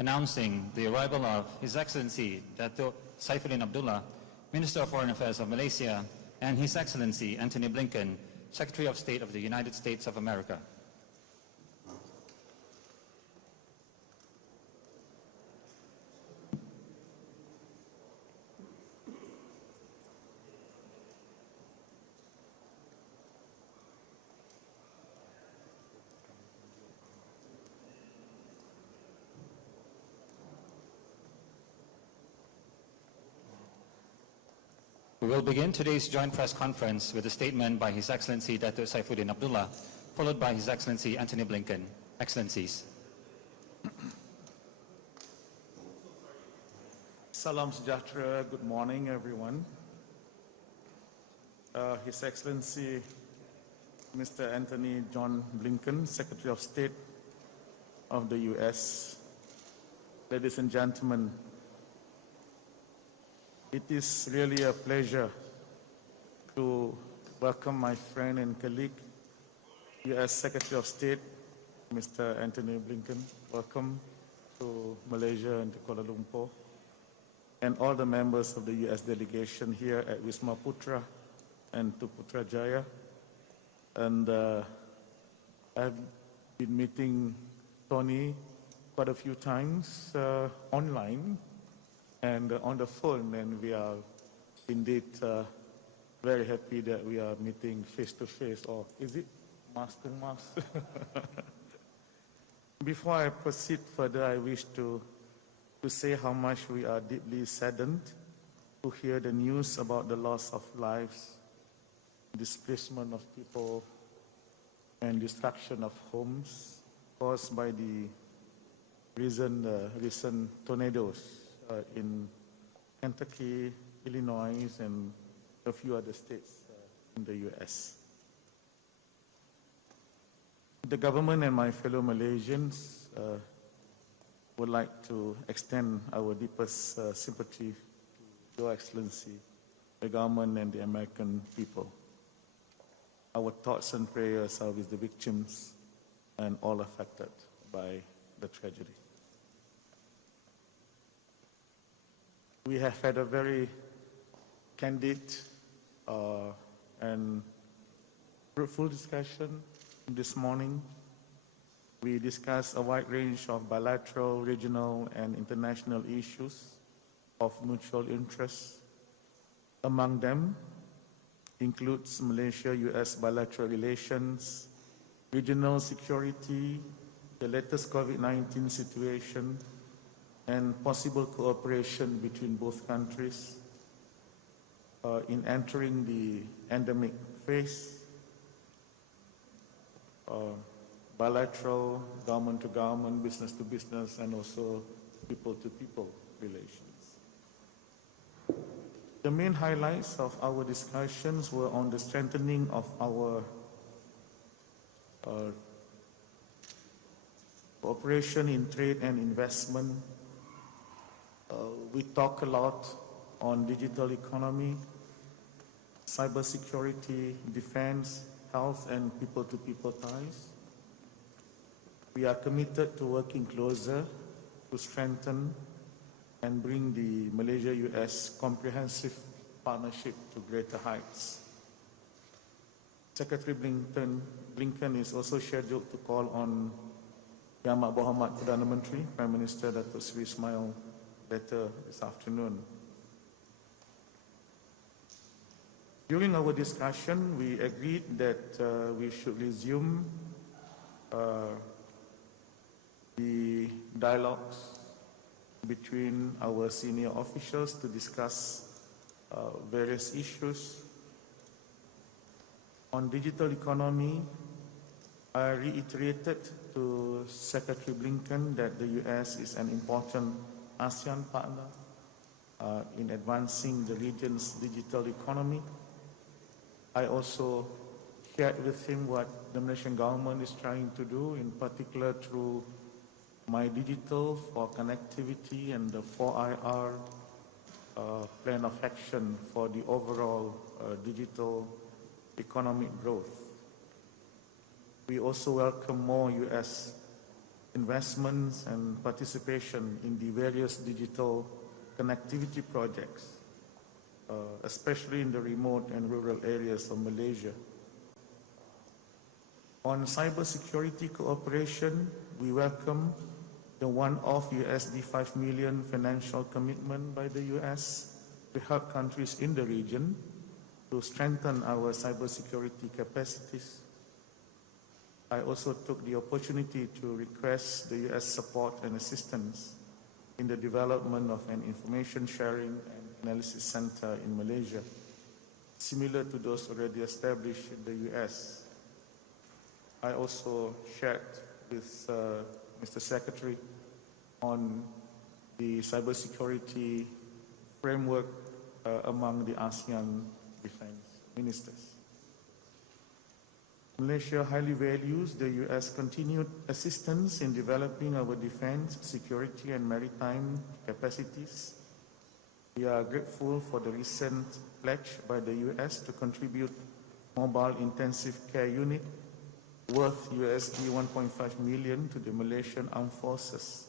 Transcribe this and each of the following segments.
announcing the arrival of His Excellency Dato' Saifuddin Abdullah, Minister of Foreign Affairs of Malaysia, and His Excellency Antony Blinken, Secretary of State of the United States of America. We will begin today's joint press conference with a statement by His Excellency Dato' Saifuddin Abdullah, followed by His Excellency Antony Blinken. Excellencies. Salam sejahtera, good morning everyone. His Excellency Mr. Antony John Blinken, Secretary of State of the US, ladies and gentlemen, it is really a pleasure to welcome my friend and colleague, US Secretary of State, Mr. Antony Blinken. Welcome to Malaysia and to Kuala Lumpur, and all the members of the US delegation here at Wisma Putra and to PUTRAJAYA. And I've been meeting Tony quite a few times online and on the phone, and we are indeed very happy that we are meeting face to face, or is it mask to mask? Before I proceed further, I wish to say how much we are deeply saddened to hear the news about the loss of lives, displacement of people, and destruction of homes caused by the recent tornadoes in Kentucky, Illinois, and a few other states in the US. The government and my fellow Malaysians would like to extend our deepest sympathy to Your Excellency, the government and the American people. Our thoughts and prayers are with the victims and all affected by the tragedy. We have had a very candid and fruitful discussion this morning. We discussed a wide range of bilateral, regional, and international issues of mutual interest. Among them includes Malaysia-US bilateral relations, regional security, the latest COVID-19 situation, and possible cooperation between both countries in entering the endemic phase, bilateral, government-to-government, business-to-business, and also people-to-people relations. The main highlights of our discussions were on the strengthening of our cooperation in trade and investment. We talk a lot on digital economy, cybersecurity, defense, health, and people-to-people ties. We are committed to working closer to strengthen and bring the Malaysia-US comprehensive partnership to greater heights. Secretary Blinken is also scheduled to call on Yang Amat Berhormat Perdana Menteri, Prime Minister Dato' Seri Ismail later this afternoon. During our discussion, we agreed that we should resume the dialogues between our senior officials to discuss various issues. On digital economy, I reiterated to Secretary Blinken that the US is an important ASEAN partner in advancing the region's digital economy. I also shared with him what the Malaysian government is trying to do, in particular through My Digital for connectivity and the 4IR plan of action for the overall digital economic growth. We also welcome more US investments and participation in the various digital connectivity projects, especially in the remote and rural areas of Malaysia. On cybersecurity cooperation, we welcome the one-off USD 5 million financial commitment by the US to help countries in the region to strengthen our cybersecurity capacities. I also took the opportunity to request the US support and assistance in the development of an information sharing and analysis center in Malaysia, similar to those already established in the US. I also shared with Mr. Secretary on the cybersecurity framework among the ASEAN defense ministers. Malaysia highly values the US continued assistance in developing our defense, security and maritime capacities. We are grateful for the recent pledge by the US to contribute mobile intensive care unit worth USD 1.5 million to the Malaysian Armed Forces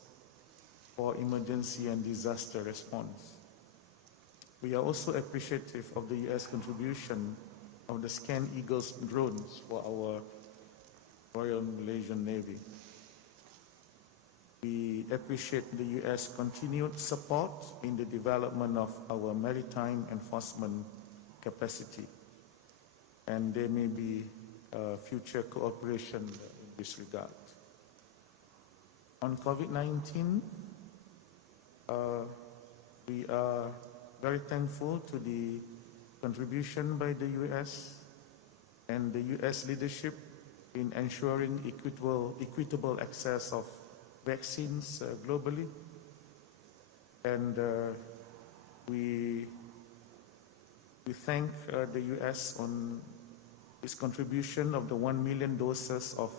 for emergency and disaster response. We are also appreciative of the US contribution of the Scan Eagles drones for our Royal Malaysian Navy. We appreciate the US continued support in the development of our maritime enforcement capacity, and there may be future cooperation in this regard. On COVID-19, we are very thankful to the contribution by the US and the US leadership in ensuring equitable access of vaccines globally. And we thank the US on its contribution of the 1 million doses of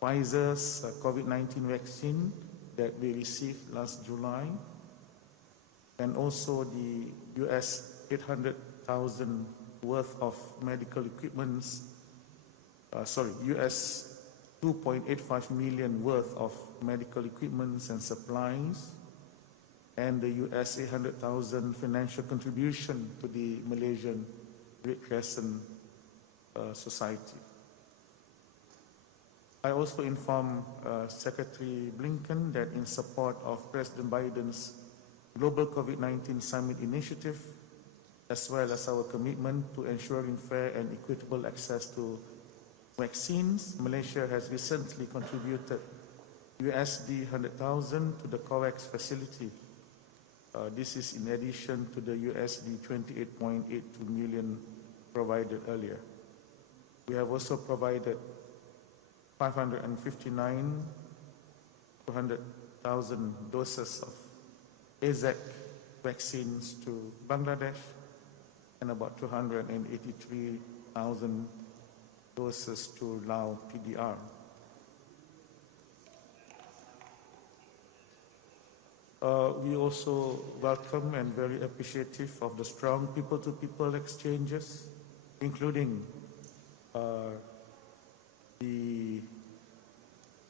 Pfizer's COVID-19 vaccine that we received last July, and also the US 800,000 worth of medical equipments, US 2.85 million worth of medical equipments and supplies, and the US 800,000 financial contribution to the Malaysian Red Crescent Society. I also informed Secretary Blinken that in support of President Biden's Global COVID-19 Summit Initiative, as well as our commitment to ensuring fair and equitable access to vaccines, Malaysia has recently contributed USD 100,000 to the COVAX facility. This is in addition to the USD 28.82 million provided earlier. We have also provided 200,000 doses of AZEC vaccines to Bangladesh and about 283,000 doses to Lao PDR. We also welcome and very appreciative of the strong people-to-people exchanges, including the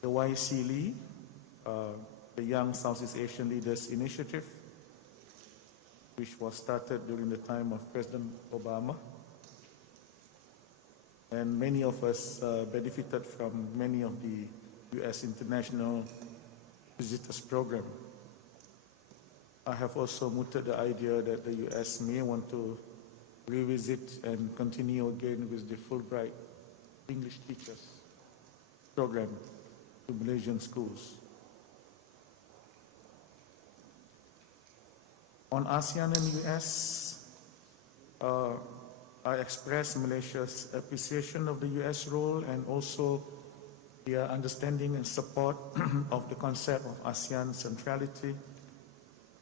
YCLE, the Young Southeast Asian Leaders Initiative, which was started during the time of President Obama. And many of us benefited from many of the US International Visitors Program. I have also mooted the idea that the US may want to revisit and continue again with the Fulbright English Teachers Program to Malaysian schools. On ASEAN and US, I express Malaysia's appreciation of the US role and also their understanding and support of the concept of ASEAN centrality.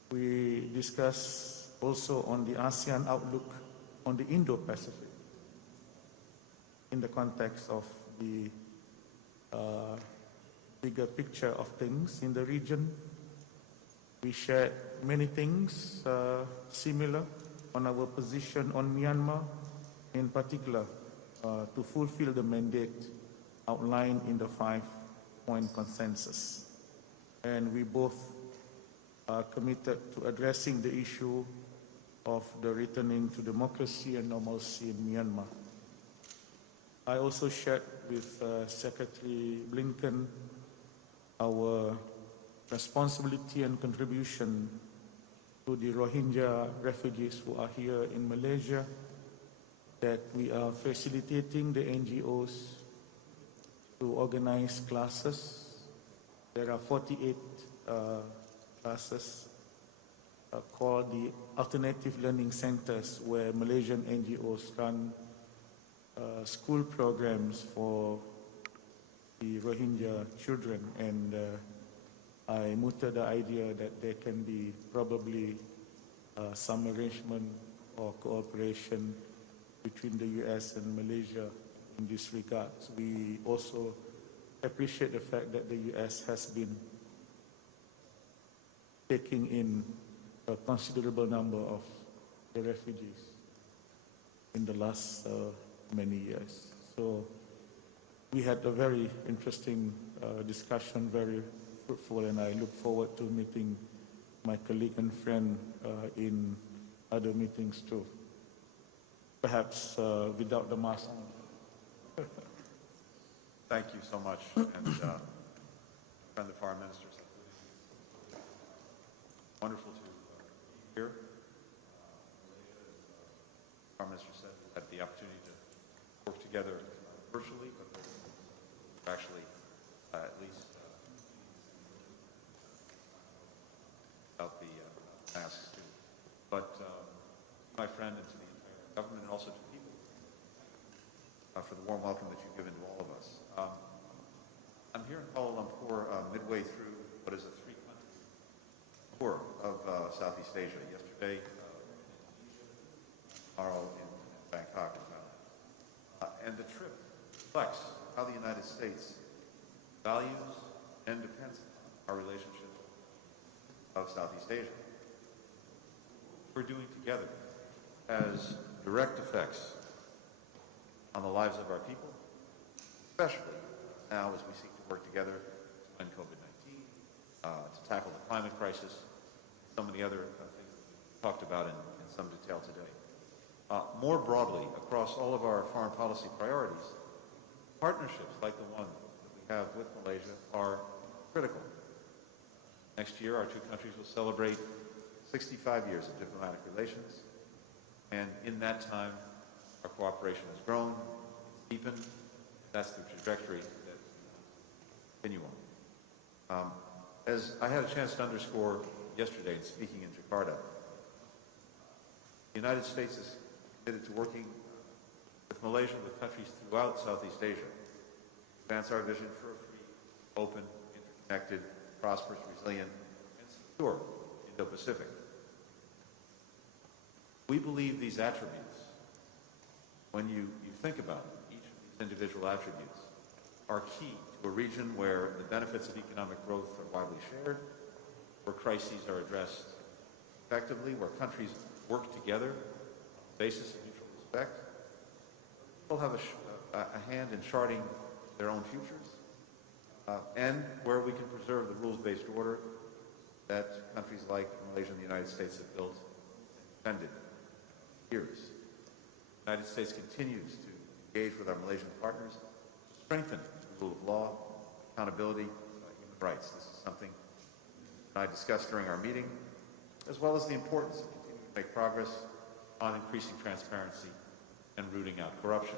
We discuss also on the ASEAN outlook on the Indo-Pacific in the context of the bigger picture of things in the region. We shared many things similar on our position on Myanmar, in particular to fulfill the mandate outlined in the 5-point consensus. and we both are committed to addressing the issue of the returning to democracy and normalcy in Myanmar. I also shared with Secretary Blinken our responsibility and contribution to the Rohingya refugees who are here in Malaysia, that we are facilitating the NGOs to organize classes. There are 48 classes called the Alternative Learning Centers, where Malaysian NGOs run school programs for the Rohingya children, and I mooted the idea that there can be probably some arrangement or cooperation between the US and Malaysia in this regard. We also appreciate the fact that the US has been taking in a considerable number of the refugees in the last many years. So we had a very interesting discussion, very fruitful, and I look forward to meeting my colleague and friend in other meetings too. Perhaps without the mask on. Thank you so much, and friend the Foreign Minister. Wonderful to be here. Foreign Minister said we had the opportunity to work together virtually, but we're actually at least about the masks too. But my friend, and to the entire government, and also to people, for the warm welcome that you've given to all of us. I'm here in Kuala Lumpur midway through what is a three-country tour of Southeast Asia. Yesterday, tomorrow in Bangkok, in Thailand. And the trip reflects how the United States values and depends on our relationship of Southeast Asia. What we're doing together has direct effects on the lives of our people, especially now as we seek to work together to end COVID-19, to tackle the climate crisis, so many other things that we talked about in some detail today. More broadly, across all of our foreign policy priorities, partnerships like the one that we have with Malaysia are critical. Next year, our two countries will celebrate 65 years of diplomatic relations, and in that time, our cooperation has grown, deepened. That's the trajectory that we continue on. As I had a chance to underscore yesterday in speaking in Jakarta, the United States is committed to working with Malaysia, with countries throughout Southeast Asia, to advance our vision for a free, open, interconnected, prosperous, resilient, and secure Indo-Pacific. We believe these attributes, when you think about each of these individual attributes, are key to a region where the benefits of economic growth are widely shared, where crises are addressed effectively, where countries work together on the basis of mutual respect. People have a hand in charting their own futures, and where we can preserve the rules-based order that countries like Malaysia and the United States have built and defended for years. The United States continues to engage with our Malaysian partners to strengthen the rule of law, accountability, human rights. This is something I discussed during our meeting, as well as the importance of continuing to make progress on increasing transparency and rooting out corruption.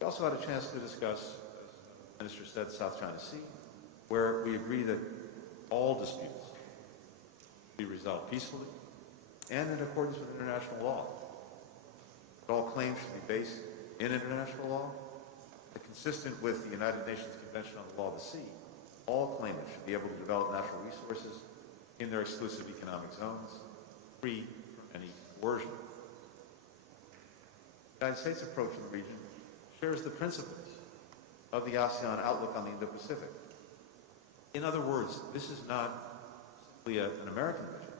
We also had a chance to discuss, as the Minister said, South China Sea, where we agree that all disputes be resolved peacefully and in accordance with international law. That all claims should be based in international law, and consistent with the United Nations Convention on the Law of the Sea. All claimants should be able to develop natural resources in their exclusive economic zones, free from any coercion. The United States' approach in the region shares the principles of the ASEAN outlook on the Indo-Pacific. In other words, this is not simply an American vision,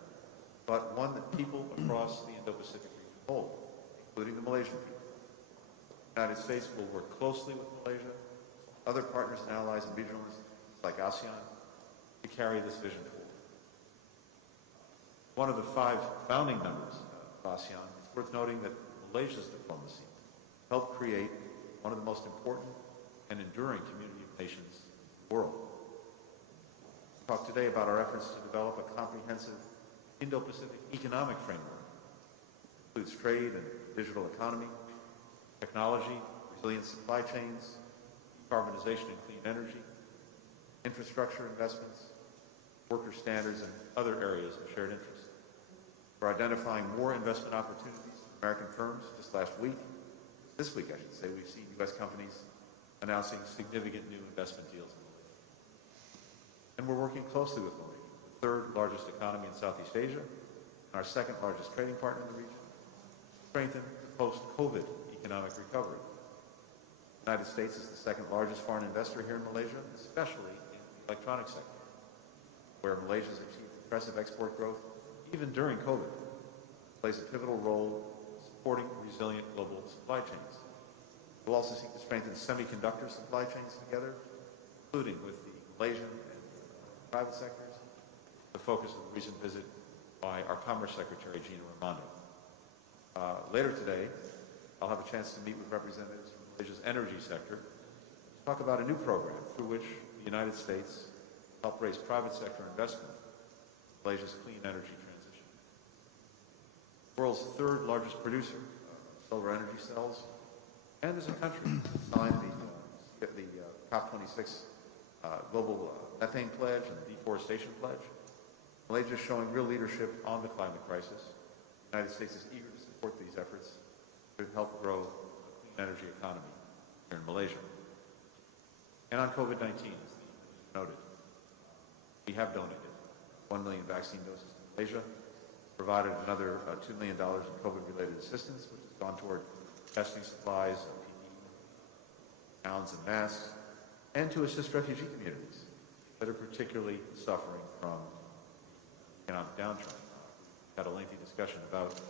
but one that people across the Indo-Pacific region hold, including the Malaysian people. The United States will work closely with Malaysia, other partners and allies and regional institutions like ASEAN, to carry this vision forward. One of the 5 founding members of ASEAN, it's worth noting that Malaysia's diplomacy helped create one of the most important and enduring community of nations in the world. We'll talk today about our efforts to develop a comprehensive Indo-Pacific economic framework. It includes trade and digital economy, technology, resilient supply chains, decarbonization and clean energy, infrastructure investments, worker standards, and other areas of shared interest. We're identifying more investment opportunities for American firms. Just this week I should say, we've seen U.S. companies announcing significant new investment deals in Malaysia. And we're working closely with Malaysia, the 3rd largest economy in Southeast Asia, and our 2nd largest trading partner in the region, to strengthen the post-COVID economic recovery. The United States is the 2nd largest foreign investor here in Malaysia, especially in the electronics sector, where Malaysia has achieved impressive export growth even during COVID. It plays a pivotal role in supporting resilient global supply chains. We'll also seek to strengthen semiconductor supply chains together, including with the Malaysian and private sectors, the focus of the recent visit by our Commerce Secretary, Gina Raimondo. Later today, I'll have a chance to meet with representatives from Malaysia's energy sector to talk about a new program through which the United States help raise private sector investment in Malaysia's clean energy transition. The world's 3rd largest producer of solar energy cells, and as a country, signed the COP26 Global Methane Pledge and the Deforestation Pledge. Malaysia is showing real leadership on the climate crisis. The United States is eager to support these efforts to help grow a clean energy economy here in Malaysia. And on COVID-19, as the noted, we have donated 1 million vaccine doses to Malaysia, provided another $2 million in COVID-related assistance, which has gone toward testing supplies, PPE, gowns and masks, and to assist refugee communities that are particularly suffering from economic downturn. We had a lengthy discussion about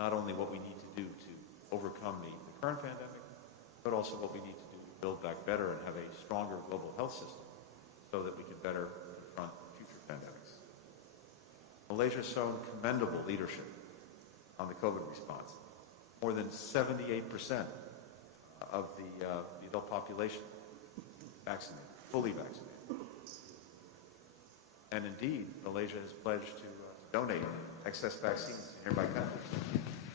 not only what we need to do to overcome the current pandemic, but also what we need to do to build back better and have a stronger global health system so that we can better confront future pandemics. Malaysia has shown commendable leadership on the COVID response. More than 78% of the adult population vaccinated, fully vaccinated. And indeed, Malaysia has pledged to donate excess vaccines to nearby countries,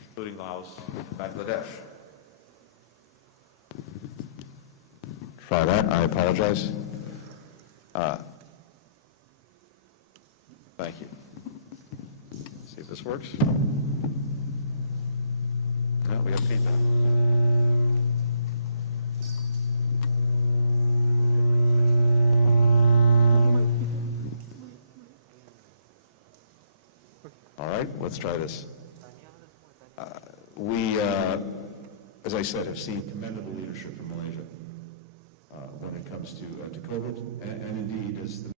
including Laos and Bangladesh. Try that. I apologize. Thank you. See if this works. No, we have feedback. All right, let's try this. We, as I said, have seen commendable leadership from Malaysia when it comes to COVID, and indeed, as the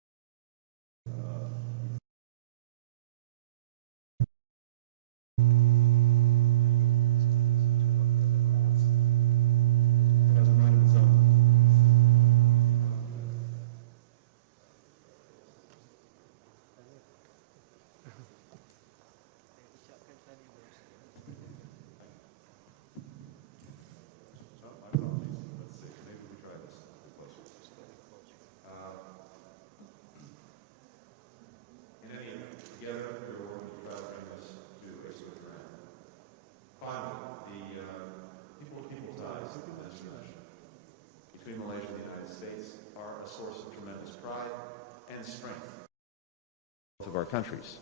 of our countries.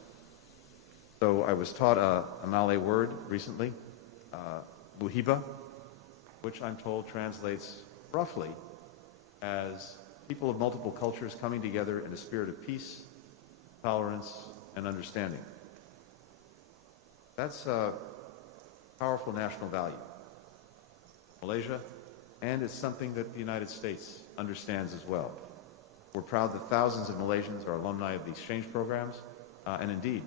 So I was taught a Malay word recently, muhiba, which I'm told translates roughly as people of multiple cultures coming together in a spirit of peace, tolerance, and understanding. That's a powerful national value. Malaysia, and it's something that the United States understands as well. We're proud that thousands of Malaysians are alumni of the exchange programs, and indeed,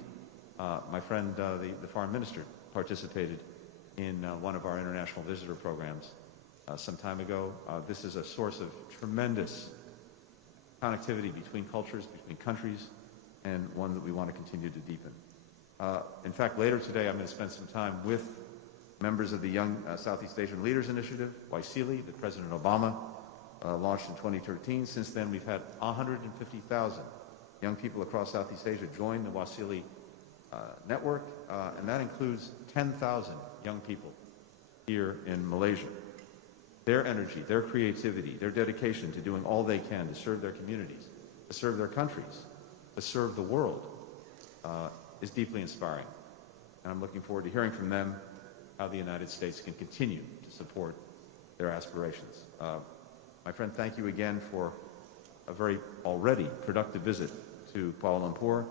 my friend, the foreign minister, participated in one of our international visitor programs some time ago. This is a source of tremendous connectivity between cultures, between countries, and one that we want to continue to deepen. In fact, later today, I'm going to spend some time with members of the Young Southeast Asian Leaders Initiative, YSEALI, that President Obama launched in 2013. Since then, we've had 150,000 young people across Southeast Asia join the YSEALI network, and that includes 10,000 young people here in Malaysia. Their energy, their creativity, their dedication to doing all they can to serve their communities, to serve their countries, to serve the world is deeply inspiring. And I'm looking forward to hearing from them how the United States can continue to support their aspirations. My friend, thank you again for a very already productive visit to Kuala Lumpur.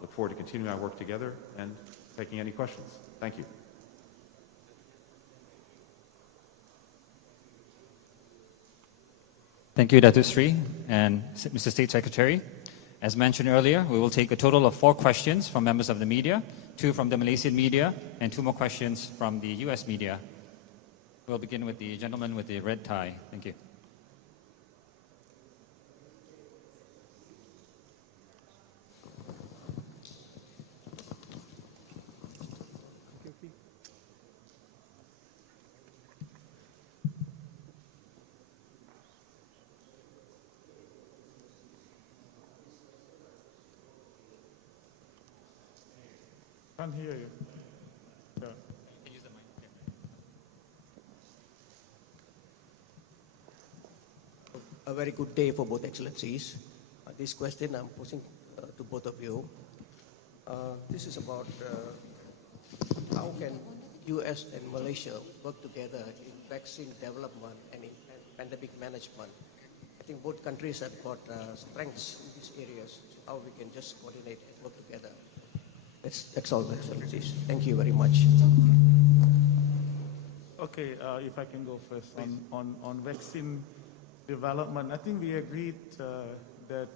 Look forward to continuing our work together and taking any questions. Thank you. Thank you, Datuk Sri and Mr. State Secretary. As mentioned earlier, we will take a total of 4 questions from members of the media, 2 from the Malaysian media, and 2 more questions from the US media. We'll begin with the gentleman with the red tie. Thank you. Can't hear you. Yeah. A very good day for both excellencies. This question I'm posing to both of you. This is about how can US and Malaysia work together in vaccine development and in pandemic management. I think both countries have got strengths in these areas, how we can just coordinate and work together. That's all, excellencies. Thank you very much. Okay, if I can go first on vaccine development, I think we agreed that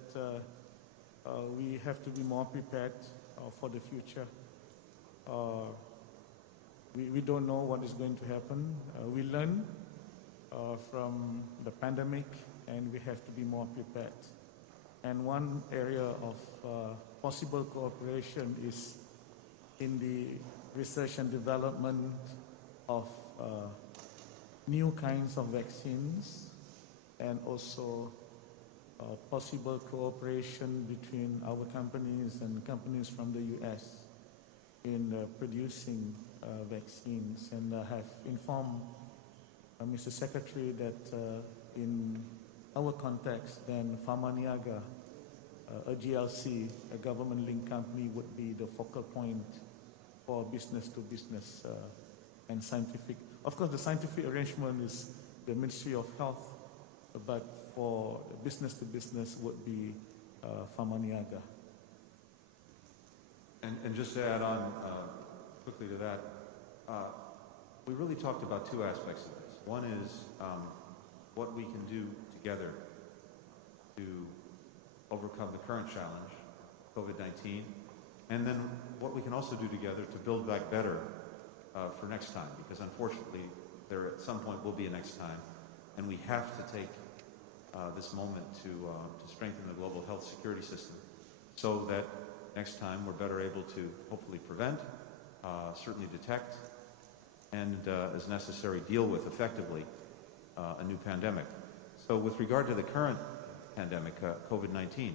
we have to be more prepared for the future. We don't know what is going to happen. We learn from the pandemic, and we have to be more prepared. And one area of possible cooperation is in the research and development of new kinds of vaccines, and also possible cooperation between our companies and companies from the US in producing vaccines. And I have informed Mr. Secretary that in our context, then Pharmaniaga, a GLC, a government-linked company, would be the focal point for business-to-business and scientific. Of course, the scientific arrangement is the Ministry of Health, but for business-to-business would be Pharmaniaga. And just to add on quickly to that, we really talked about 2 aspects of this. One is what we can do together to overcome the current challenge, COVID-19, and then what we can also do together to build back better for next time, because unfortunately there at some point will be a next time, and we have to take this moment to strengthen the global health security system so that next time we're better able to hopefully prevent, certainly detect, and as necessary deal with effectively a new pandemic. So with regard to the current pandemic, COVID-19,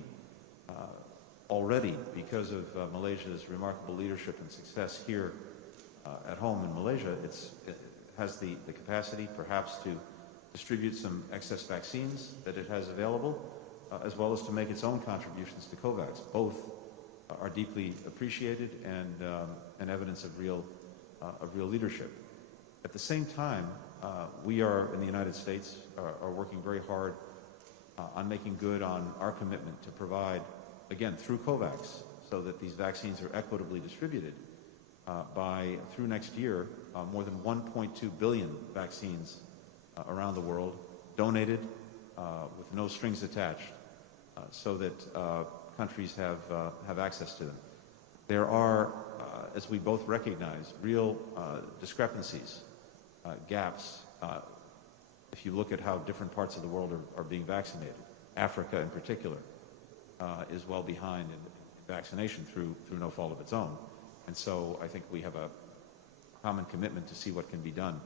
already because of Malaysia's remarkable leadership and success here at home in Malaysia, it has the capacity perhaps to distribute some excess vaccines that it has available, as well as to make its own contributions to COVAX. Both are deeply appreciated and evidence of real leadership. At the same time, we are in the United States are working very hard on making good on our commitment to provide, again, through COVAX, so that these vaccines are equitably distributed through next year, more than 1.2 billion vaccines around the world, donated with no strings attached, so that countries have access to them. There are, as we both recognize, real discrepancies, gaps, if you look at how different parts of the world are being vaccinated. Africa in particular is well behind in vaccination through no fault of its own. And so I think we have a common commitment to see what can be done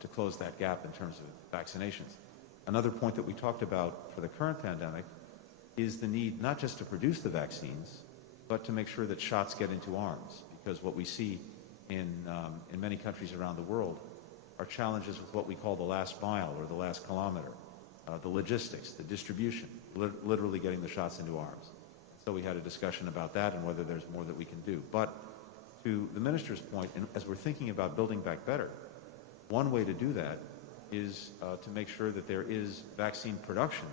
to close that gap in terms of vaccinations. Another point that we talked about for the current pandemic is the need not just to produce the vaccines, but to make sure that shots get into arms. Because what we see in many countries around the world are challenges with what we call the last mile or the last kilometer, the logistics, the distribution, literally getting the shots into arms. So we had a discussion about that and whether there's more that we can do. But to the Minister's point, and as we're thinking about building back better, one way to do that is to make sure that there is vaccine production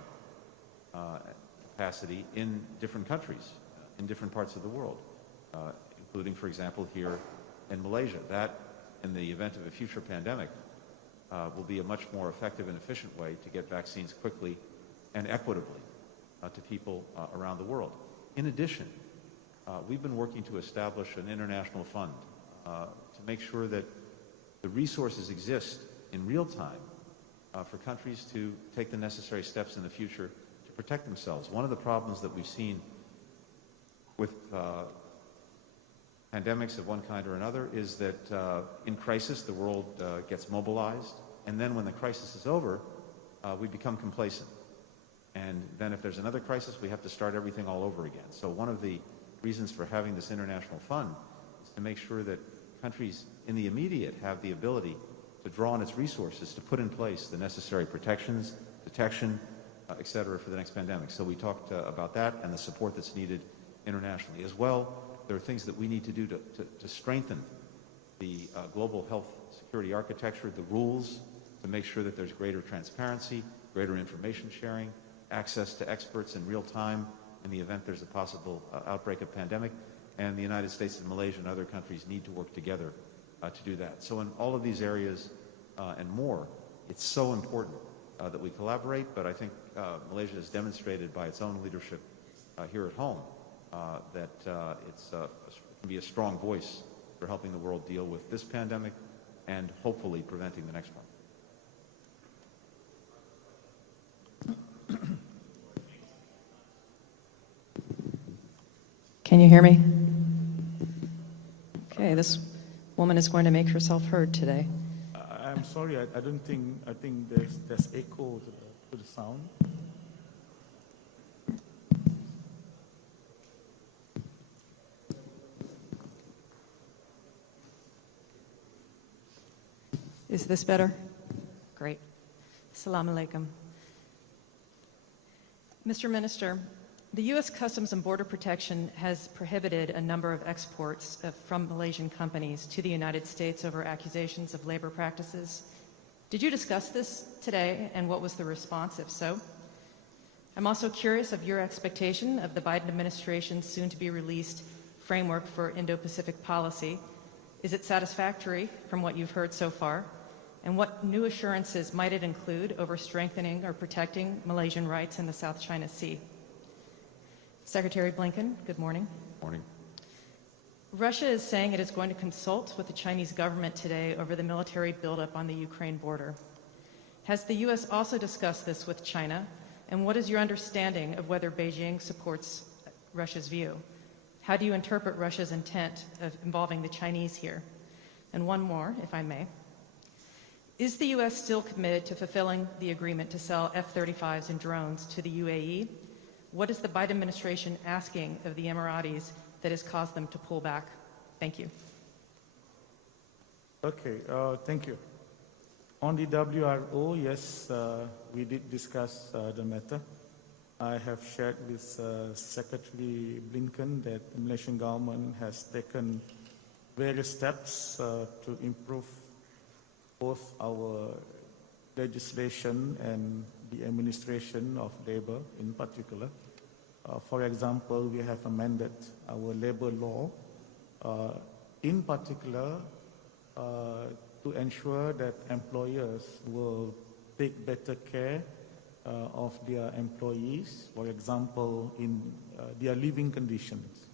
capacity in different countries, in different parts of the world, including, for example, here in Malaysia. That, in the event of a future pandemic, will be a much more effective and efficient way to get vaccines quickly and equitably to people around the world. In addition, we've been working to establish an international fund to make sure that the resources exist in real time for countries to take the necessary steps in the future to protect themselves. One of the problems that we've seen with pandemics of one kind or another is that in crisis the world gets mobilized, and then when the crisis is over, we become complacent. And then if there's another crisis, we have to start everything all over again. So one of the reasons for having this international fund is to make sure that countries in the immediate have the ability to draw on its resources to put in place the necessary protections, detection, et cetera, for the next pandemic. So we talked about that and the support that's needed internationally. As well, there are things that we need to do to strengthen the global health security architecture, the rules, to make sure that there's greater transparency, greater information sharing, access to experts in real time in the event there's a possible outbreak of pandemic. And the United States and Malaysia and other countries need to work together to do that. So in all of these areas and more, it's so important that we collaborate, but I think Malaysia has demonstrated by its own leadership here at home that it can be a strong voice for helping the world deal with this pandemic and hopefully preventing the next one. Can you hear me? Okay, this woman is going to make herself heard today. I'm sorry, I think there's echo to the sound. Is this better? Great. Assalamu alaikum. Mr. Minister, the U.S. Customs and Border Protection has prohibited a number of exports from Malaysian companies to the United States over accusations of labor practices. Did you discuss this today, and what was the response, if so? I'm also curious of your expectation of the Biden administration's soon-to-be-released framework for Indo-Pacific policy. Is it satisfactory from what you've heard so far? And what new assurances might it include over strengthening or protecting Malaysian rights in the South China Sea? Secretary Blinken, good morning. Morning. Russia is saying it is going to consult with the Chinese government today over the military buildup on the Ukraine border. Has the U.S. also discussed this with China? And what is your understanding of whether Beijing supports Russia's view? How do you interpret Russia's intent of involving the Chinese here? And one more, if I may. Is the U.S. still committed to fulfilling the agreement to sell F-35s and drones to the UAE? What is the Biden administration asking of the Emiratis that has caused them to pull back? Thank you. Okay, thank you. On the WRO, yes, we did discuss the matter. I have shared with Secretary Blinken that the Malaysian government has taken various steps to improve both our legislation and the administration of labor in particular. For example, we have amended our labor law, in particular, to ensure that employers will take better care of their employees, for example, in their living conditions.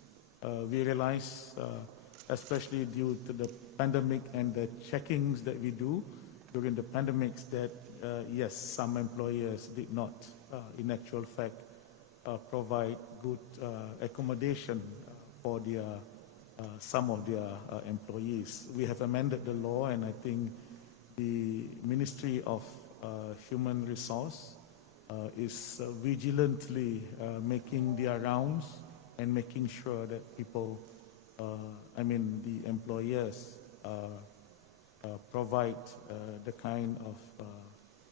We realize, especially due to the pandemic and the checkings that we do during the pandemics, that yes, some employers did not, in actual fact, provide good accommodation for their, some of their employees. We have amended the law, and I think the Ministry of Human Resource is vigilantly making their rounds and making sure that people, the employers provide the kind of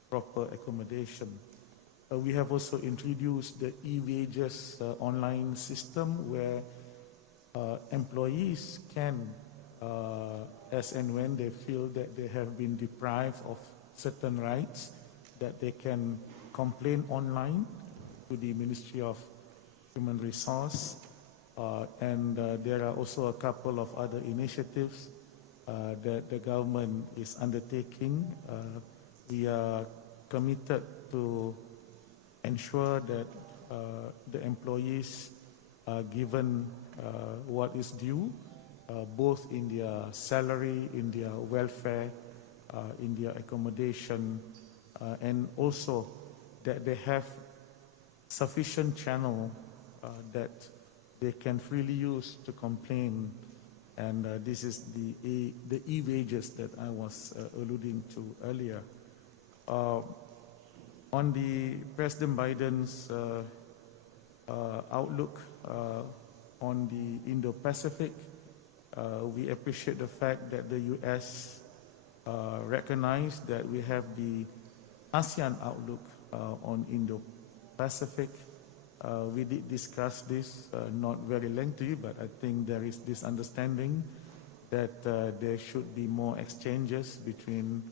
proper accommodation. We have also introduced the e-wages online system where employees can, as and when they feel that they have been deprived of certain rights, that they can complain online to the Ministry of Human Resource. And there are also a couple of other initiatives that the government is undertaking. We are committed to ensure that the employees are given what is due, both in their salary, in their welfare, in their accommodation, and also that they have sufficient channel that they can freely use to complain. And this is the e-wages that I was alluding to earlier. On the President Biden's outlook on the Indo-Pacific, we appreciate the fact that the U.S. recognized that we have the ASEAN outlook on Indo-Pacific. We did discuss this, not very lengthy, but I think there is this understanding that there should be more exchanges between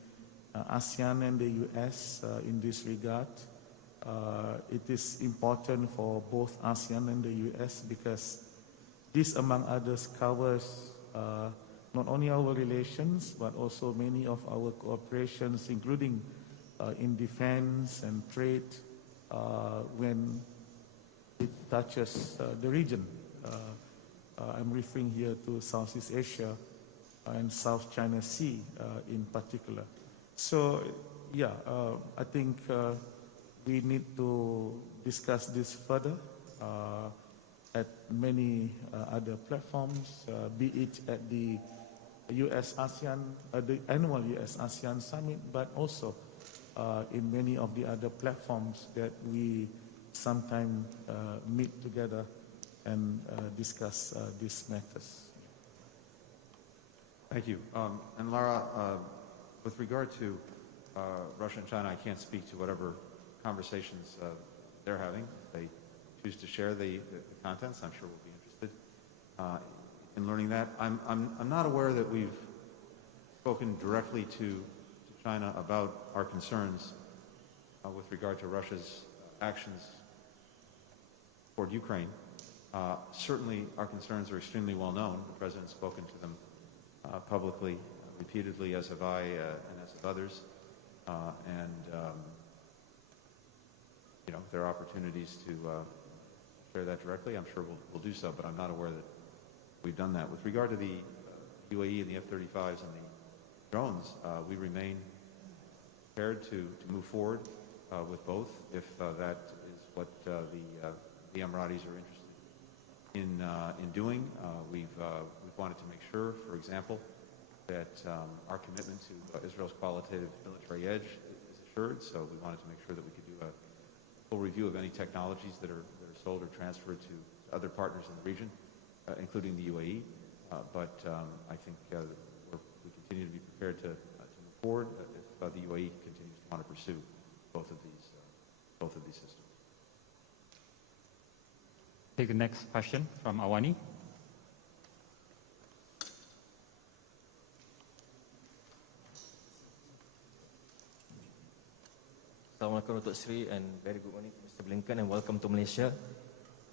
ASEAN and the U.S. In this regard. It is important for both ASEAN and the U.S. because this, among others, covers not only our relations, but also many of our cooperations, including in defense and trade, when it touches the region. I'm referring here to Southeast Asia and South China Sea in particular. So, yeah, I think we need to discuss this further at many other platforms, be it at the US-ASEAN, the annual US-ASEAN Summit, but also in many of the other platforms that we sometimes meet together and discuss these matters. Thank you. And Lara, with regard to Russia and China, I can't speak to whatever conversations they're having. If they choose to share the contents, I'm sure we'll be interested in learning that. I'm not aware that we've spoken directly to China about our concerns with regard to Russia's actions toward Ukraine. Certainly, our concerns are extremely well known. The President's spoken to them publicly, repeatedly, as have I and as have others. You know, if there are opportunities to share that directly, I'm sure we'll do so, but I'm not aware that we've done that. With regard to the UAE and the F-35s and the drones, we remain prepared to move forward with both if that is what the Emiratis are interested in doing. We've wanted to make sure, for example, that our commitment to Israel's qualitative military edge is assured. So we wanted to make sure that we could do a full review of any technologies that are sold or transferred to other partners in the region, including the UAE. But I think we continue to be prepared to move forward if the UAE continues to want to pursue both of these systems. Take the next question from Awani. Assalamualaikum Datuk Sri, and very good morning to Mr. Blinken, and welcome to Malaysia.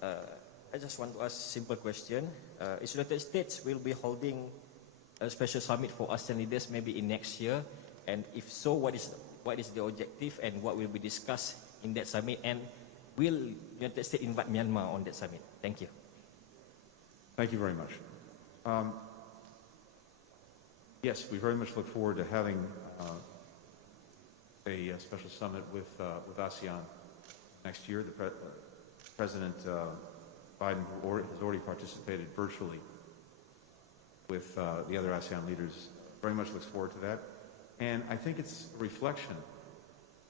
I just want to ask a simple question. Is United States will be holding a special summit for ASEAN leaders maybe in next year? And if so, what is the objective and what will be discussed in that summit? And will United States invite Myanmar on that summit? Thank you. Thank you very much. Yes, we very much look forward to having a special summit with ASEAN next year. President Biden has already participated virtually with the other ASEAN leaders. Very much looks forward to that. And I think it's a reflection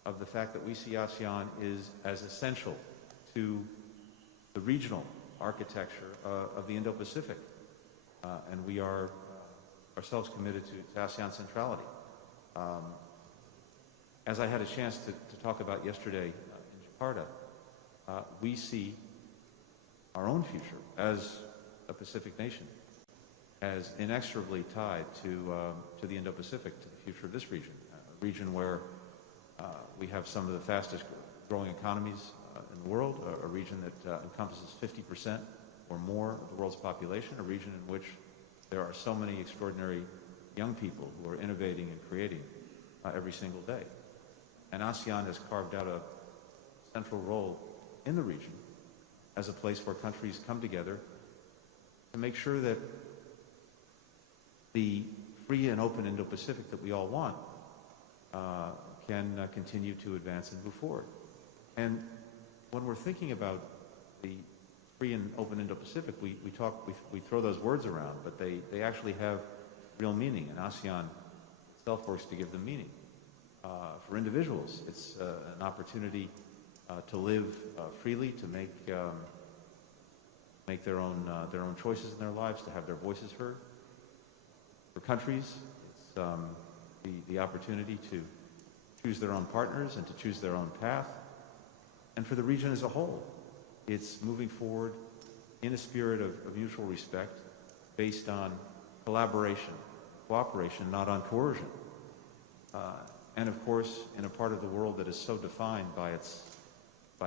of the fact that we see ASEAN is as essential to the regional architecture of the Indo-Pacific. And we are ourselves committed to ASEAN centrality. As I had a chance to talk about yesterday in Jakarta, we see our own future as a Pacific nation as inexorably tied to the Indo-Pacific, to the future of this region, a region where we have some of the fastest growing economies in the world, a region that encompasses 50% or more of the world's population, a region in which there are so many extraordinary young people who are innovating and creating every single day. And ASEAN has carved out a central role in the region as a place where countries come together to make sure that the free and open Indo-Pacific that we all want can continue to advance and move forward. And when we're thinking about the free and open Indo-Pacific, we throw those words around, but they actually have real meaning, and ASEAN itself works to give them meaning. For individuals, it's an opportunity to live freely, to make their own choices in their lives, to have their voices heard. For countries, it's the opportunity to choose their own partners and to choose their own path. And for the region as a whole, it's moving forward in a spirit of mutual respect based on collaboration, cooperation, not on coercion. And of course, in a part of the world that is so defined by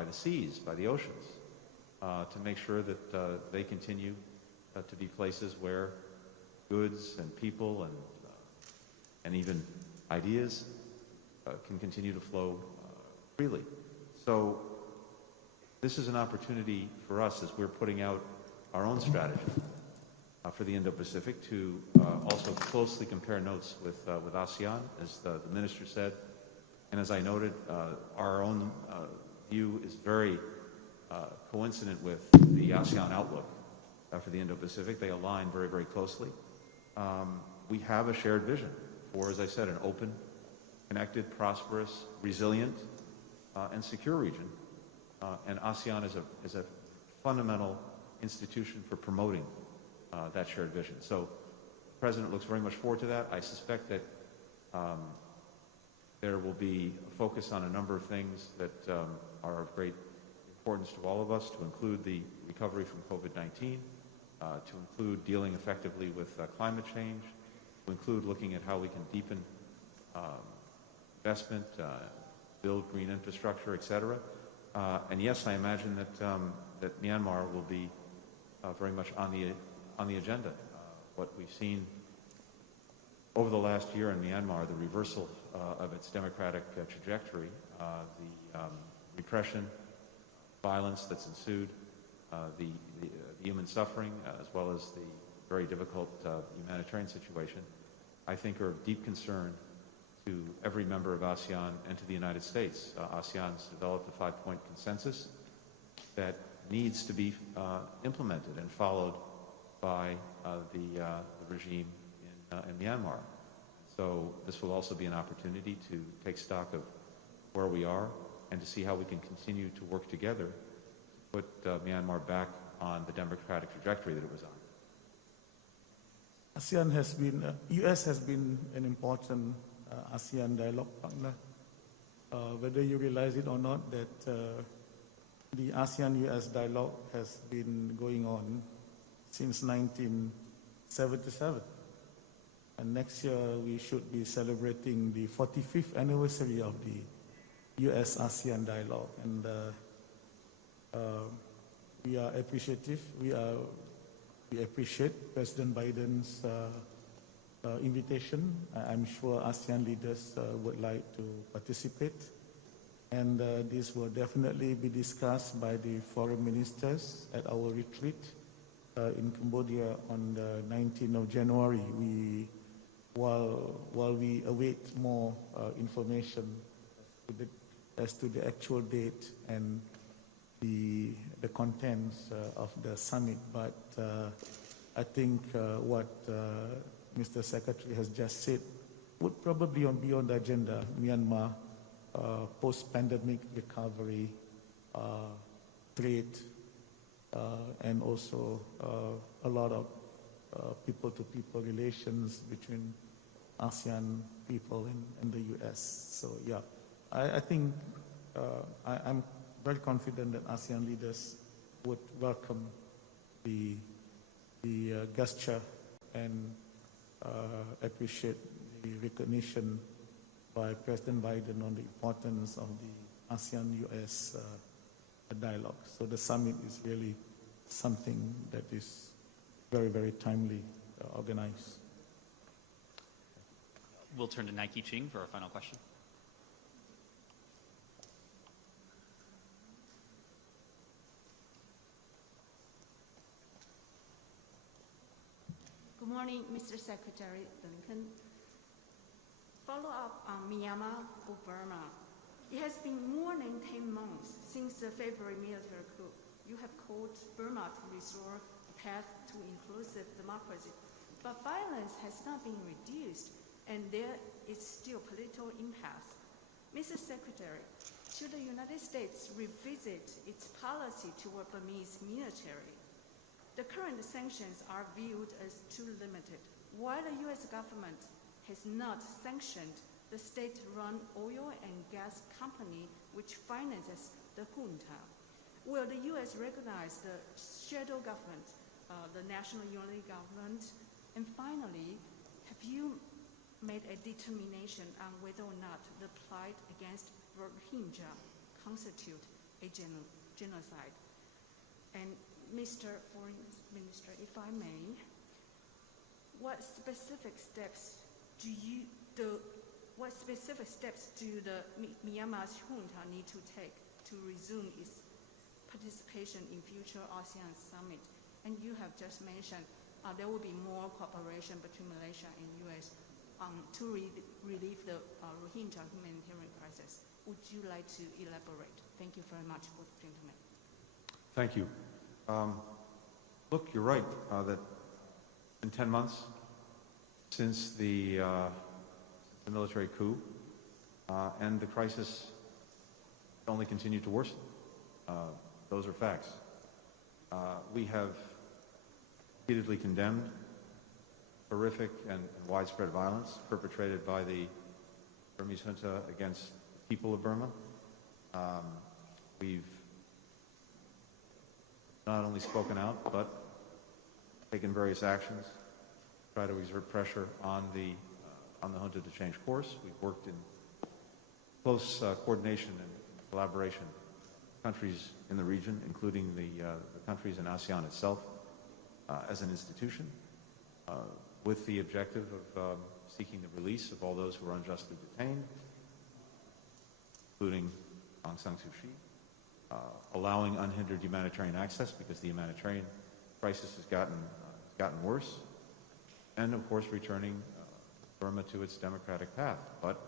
the seas, by the oceans, to make sure that they continue to be places where goods and people and even ideas can continue to flow freely. So this is an opportunity for us as we're putting out our own strategy for the Indo-Pacific to also closely compare notes with ASEAN, as the minister said. And as I noted, our own view is very coincident with the ASEAN outlook for the Indo-Pacific. They align very, very closely. We have a shared vision for, as I said, an open, connected, prosperous, resilient, and secure region. And ASEAN is a fundamental institution for promoting that shared vision. So the President looks very much forward to that. I suspect that there will be a focus on a number of things that are of great importance to all of us, to include the recovery from COVID-19, to include dealing effectively with climate change, to include looking at how we can deepen investment, build green infrastructure, etc. And yes, I imagine that Myanmar will be very much on the agenda. What we've seen over the last year in Myanmar, the reversal of its democratic trajectory, the repression, violence that's ensued, the human suffering, as well as the very difficult humanitarian situation, I think are of deep concern to every member of ASEAN and to the United States. ASEAN's developed a 5-point consensus that needs to be implemented and followed by the regime in Myanmar. So this will also be an opportunity to take stock of where we are and to see how we can continue to work together to put Myanmar back on the democratic trajectory that it was on. ASEAN has been, U.S. has been an important ASEAN dialogue partner. Whether you realize it or not, that the ASEAN-U.S. dialogue has been going on since 1977. And next year we should be celebrating the 45th anniversary of the U.S.-ASEAN dialogue. And we are appreciative. We appreciate President Biden's invitation. I'm sure ASEAN leaders would like to participate. And this will definitely be discussed by the foreign ministers at our retreat in Cambodia on the 19th of January. While we await more information as to the actual date and the contents of the summit, but I think what Mr. Secretary has just said would probably be on the agenda. Myanmar, post-pandemic recovery, trade, and also a lot of people-to-people relations between ASEAN people and the U.S. So yeah, I think I'm very confident that ASEAN leaders would welcome the gesture and appreciate the recognition by President Biden on the importance of the ASEAN-US dialogue. So the summit is really something that is very, very timely organized. We'll turn to Nike Ching for our final question. Good morning, Mr. Secretary Blinken. Follow up on Myanmar or Burma. It has been more than 10 months since the February military coup. You have called Burma to restore a path to inclusive democracy, but violence has not been reduced, and there is still political impasse. Mr. Secretary, should the United States revisit its policy toward Burmese military? The current sanctions are viewed as too limited, while the U.S. government has not sanctioned the state-run oil and gas company which finances the junta. Will the U.S. recognize the shadow government, the national unity government? And finally, have you made a determination on whether or not the plight against Rohingya constitute a genocide? And Mr. Foreign Minister, if I may, what specific steps do the Myanmar's junta need to take to resume its participation in future ASEAN summit? And you have just mentioned there will be more cooperation between Malaysia and U.S. To relieve the Rohingya humanitarian crisis. Would you like to elaborate? Thank you very much, both gentlemen. Thank you. Look, you're right that in 10 months since the military coup, and the crisis only continued to worsen. Those are facts. We have repeatedly condemned horrific and widespread violence perpetrated by the Burmese junta against the people of Burma. We've not only spoken out, but taken various actions to try to exert pressure on the junta to change course. We've worked in close coordination and collaboration with countries in the region, including the countries in ASEAN itself, as an institution, with the objective of seeking the release of all those who are unjustly detained, including Aung San Suu Kyi, allowing unhindered humanitarian access because the humanitarian crisis has gotten worse, and of course returning Burma to its democratic path. But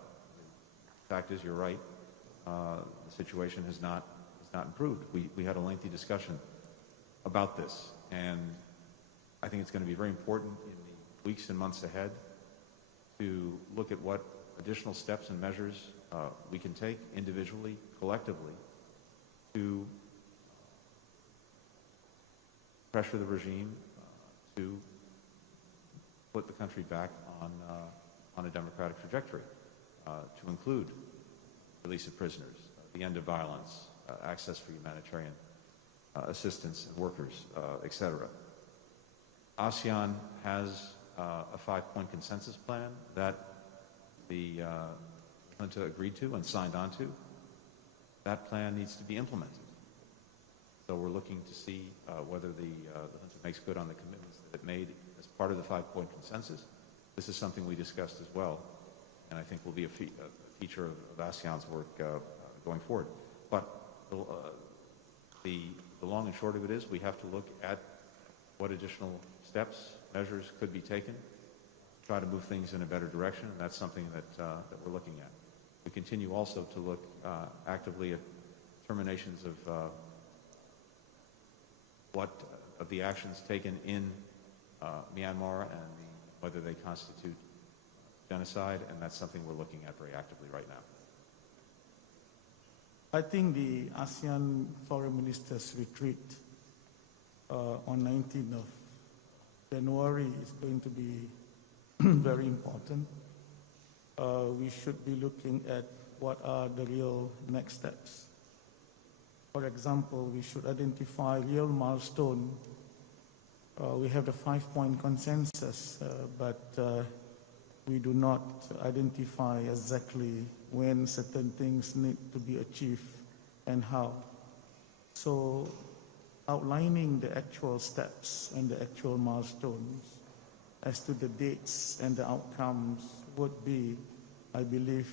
the fact is, you're right, the situation has not improved. We had a lengthy discussion about this, and I think it's going to be very important in the weeks and months ahead to look at what additional steps and measures we can take individually, collectively, to pressure the regime to put the country back on a democratic trajectory, to include release of prisoners, the end of violence, access for humanitarian assistance and workers, etc. ASEAN has a 5-point consensus plan that the junta agreed to and signed on to. That plan needs to be implemented. So we're looking to see whether the junta makes good on the commitments that it made as part of the 5-point consensus. This is something we discussed as well, and I think will be a feature of ASEAN's work going forward. But the long and short of it is we have to look at what additional steps, measures could be taken to try to move things in a better direction, and that's something that we're looking at. We continue also to look actively at determinations of of the actions taken in Myanmar and whether they constitute genocide, and that's something we're looking at very actively right now. I think the ASEAN Foreign Ministers retreat on 19th of January is going to be very important. We should be looking at what are the real next steps. For example, we should identify real milestone. We have the 5-point consensus, but we do not identify exactly when certain things need to be achieved and how. So outlining the actual steps and the actual milestones as to the dates and the outcomes would be, I believe,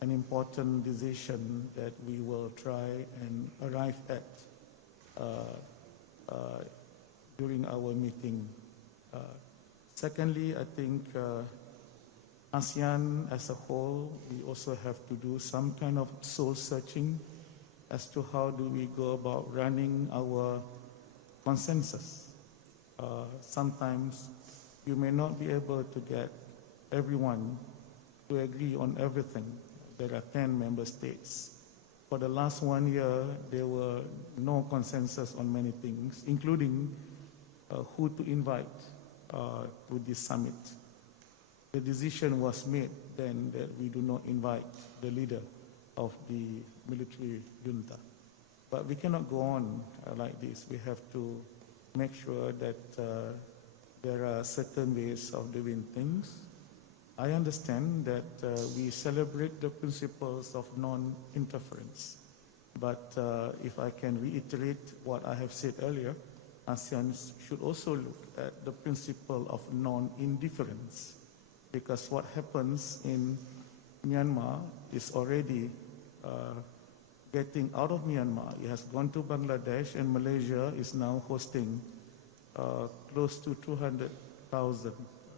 an important decision that we will try and arrive at during our meeting. Secondly, I think ASEAN as a whole, we also have to do some kind of soul searching as to how do we go about running our consensus. Sometimes you may not be able to get everyone to agree on everything. There are 10 member states. For the last 1 year, there were no consensus on many things, including who to invite to this summit. The decision was made then that we do not invite the leader of the military junta. But we cannot go on like this. We have to make sure that there are certain ways of doing things. I understand that we celebrate the principles of non-interference. But if I can reiterate what I have said earlier, ASEAN should also look at the principle of non-indifference, because what happens in Myanmar is already getting out of Myanmar. It has gone to Bangladesh, and Malaysia is now hosting close to 200,000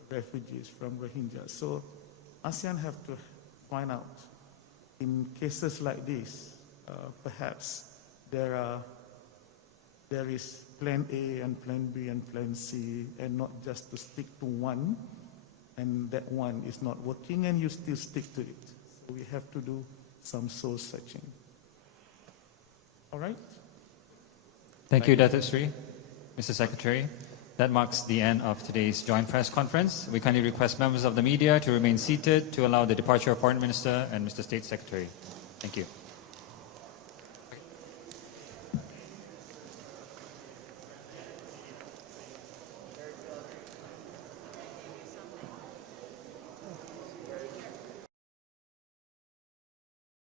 refugees from Rohingya. So ASEAN have to find out, in cases like this, perhaps there is plan A and plan B and plan C, and not just to stick to one, and that one is not working and you still stick to it. So we have to do some soul searching. All right? Thank you, Datuk Sri. Mr. Secretary, that marks the end of today's joint press conference. We kindly request members of the media to remain seated to allow the departure of Foreign Minister and Mr. State Secretary. Thank you.